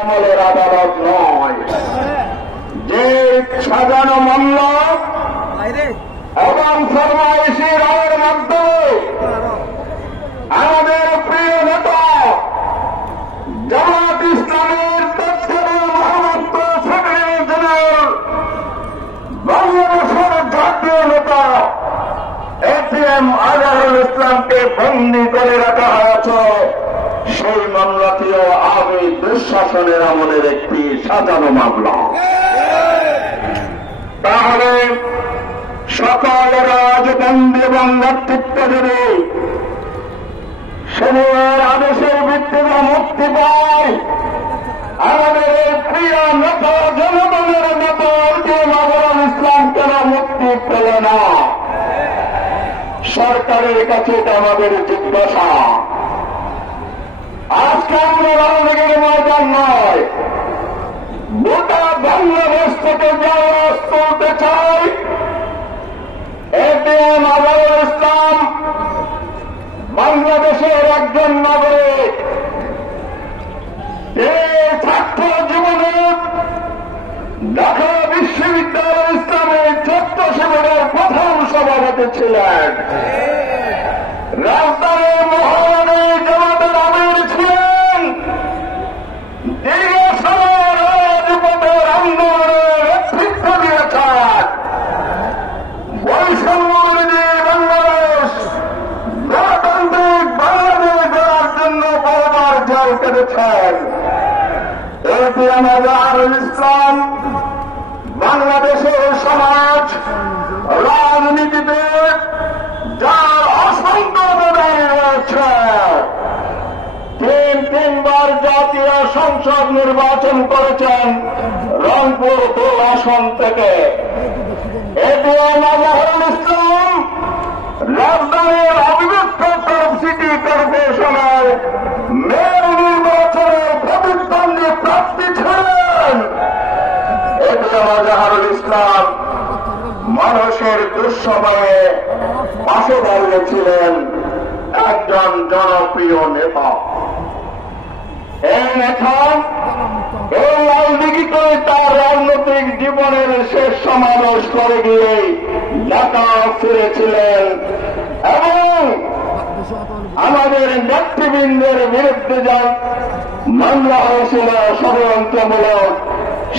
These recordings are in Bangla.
আমলের আদালত নয়, যে সাজানো মামলা এবং ফরমাইশি রায়ের মাধ্যমে আমাদের প্রিয় নেতা জামাত ইসলামের তৎকালীন মহামন্ত্র সেক্রেটারি জেনারেল বাংলাদেশের জাতীয় নেতা এটিএম আজহারুল ইসলামকে বন্দী করে রাখা হয়েছে। সেই মামলাটিও আওয়ামী দুঃশাসনের আমলের একটি সাজানো মামলা। তাহলে সকল রাজবন্দী এবং নেতৃত্ব যদি শনিবার আদেশের ভিত্তিতে মুক্তি পায়, আমাদের প্রিয় নেতা জনগণের নেতা এটিএম আজহারুল ইসলাম কেন মুক্তি পেল না? সরকারের কাছে এটা আমাদের জিজ্ঞাসা। আজকে আমরা রাজনীতির ময়দান নয়, গোটা বাংলাদেশ থেকে যারা তুলতে চাই এটিএম আজহারুল ইসলাম বাংলাদেশের একজন নাগরিক। এই ছাত্র জীবনে ঢাকা বিশ্ববিদ্যালয় ইসলামের ছাত্র শিবিরের প্রথম সভাপতি ছিলেন। রাজধানীর মহানগরী জামাতের আমির ছিলেন। দীর্ঘ সময় রাজপথের আন্দোলনের নেতৃত্ব দিয়েছেন। বৈষম্যবিরোধী বাংলাদেশ, গণতান্ত্রিক বাংলাদেশ গড়ার জন্য বহুবার জেল কেটেছেন। এটিএম আজহারুল ইসলাম বাংলাদেশের সমাজ রাজনীতিতে যার অসংখ্য অবদান রয়েছে, তিনবার জাতীয় সংসদ নির্বাচন করেছেন রংপুর 2 আসন থেকে। এটিএম আজহারুল ইসলাম রাজধানীর অবিভক্ত সিটি কর্পোরেশনের মেয়র নির্বাচনের প্রতিদ্বন্দ্বী প্রার্থী ছিলেন। এটিএম আজহারুল ইসলাম মানুষের দুঃসময়ে পাশে দাঁড়িয়েছিলেন একজন জনপ্রিয় নেতা। এই নেতা এই রাজনীতি করে তার রাজনৈতিক জীবনের শেষ সমাবেশ করে গিয়ে ঢাকা ফিরেছিলেন এবং আমাদের নেতৃবৃন্দের বিরুদ্ধে যা মামলা হয়েছিল ষড়যন্ত্রমূলক,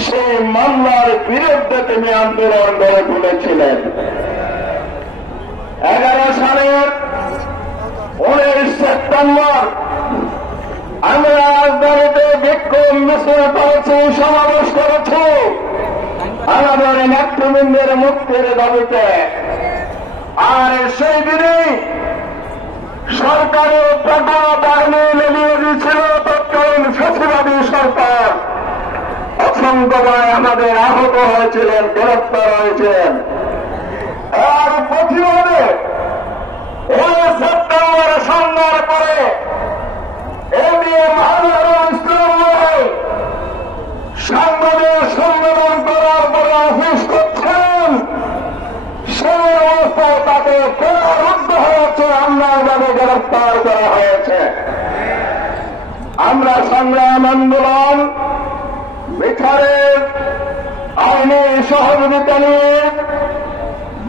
সেই মামলার বিরুদ্ধে তিনি আন্দোলন গড়ে তুলেছিলেন। 11 সালের 19 সেপ্টেম্বর আমরা রাজধানীতে বিক্ষোভ মিছিল করেছি, সমাবেশ করেছি আমাদের নেতৃবৃন্দের মুক্তির দাবিতে। আর সেই দিনেই সরকারের প্রধান বাহিনী লেলিয়ে দিয়েছিল তৎকালীন ফ্যাসিবাদী সরকার। অসংখ্যবার আমাদের আহত হয়েছিলেন, গ্রেফতার হয়েছিলেন। আর প্রতিবাদে 19 সেপ্টেম্বর সন্ধ্যার পরে এটিএম আজহারুল ইসলাম সাংবাদিক সম্মেলন করার পরে অফিস করছেন। সেই অবস্থায় তাকে পুনরুদ্ধ হয়েছে, অন্যায়ভাবে গ্রেফতার করা হয়েছে। আমরা সংগ্রাম আন্দোলন বিচারের আইনি সহযোগিতা নিয়ে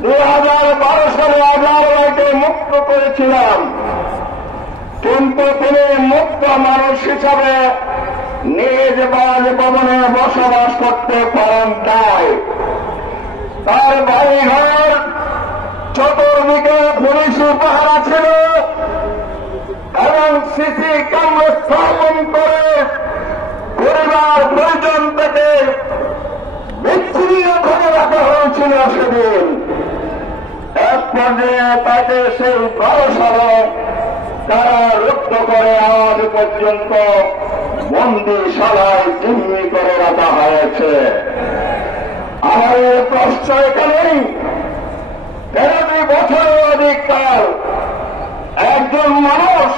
2012 সালে আজহারকে মুক্ত করেছিলাম, কিন্তু তিনি মুক্ত মানুষ হিসাবে নিজ বাসভবনে বসবাস করতে পারেন নাই। তার বাড়িঘর চতুর্দিকে পুলিশি পাহারা ছিল এবং সিসি ক্যামেরা স্থাপন করে পরিবার পরিজন থেকে বিচ্ছিন্ন করে রাখা হয়েছিল সেদিন। এক পর্যায়ে তাকে সেই 12 সালে তারা রুদ্ধ করে আজ পর্যন্ত বন্দিশালায় জিম্মি করে রাখা হয়েছে। আমাদের প্রশ্ন এখানেই, 13 বছরের অধিক কাল একজন মানুষ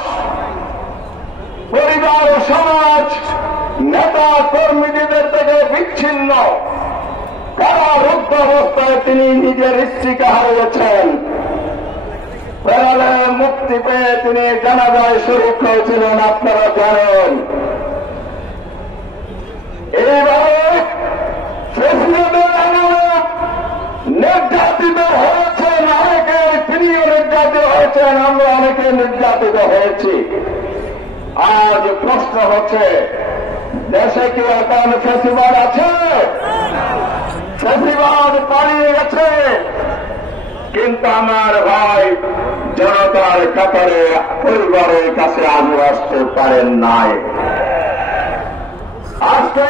পরিবার, সমাজ, নেতা কর্মীদের থেকে বিচ্ছিন্ন কারারুদ্ধ অবস্থায় তিনি নিজের স্ত্রীকে হারিয়েছেন। বেলালে মুক্তি পেয়ে তিনি জানাজায় শরীক হয়েছিলেন, আপনারা জানেন। নির্যাতিত হয়েছি। আজ প্রশ্ন হচ্ছে, দেশে কি এখন ফেসিবাদ আছে? ফেসিবাদ পালিয়ে গেছে। কিন্তু আমার ভাই জনতার কাতারে পরিবারের কাছে আজও আসতে পারেন নাই। আজকে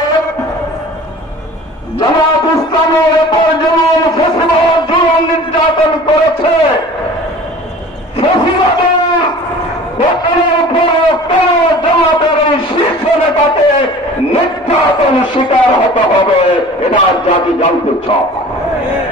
জামাত ইসলামের উপর যেমন ফেসিবাদ জুলুম নির্যাতন করেছে, ফেসিবাদের বছরের পর জামাতের এই শীর্ষ নেতাকে নির্যাতন শিকার হতে হবে, এটা জাতি জানতে চায়।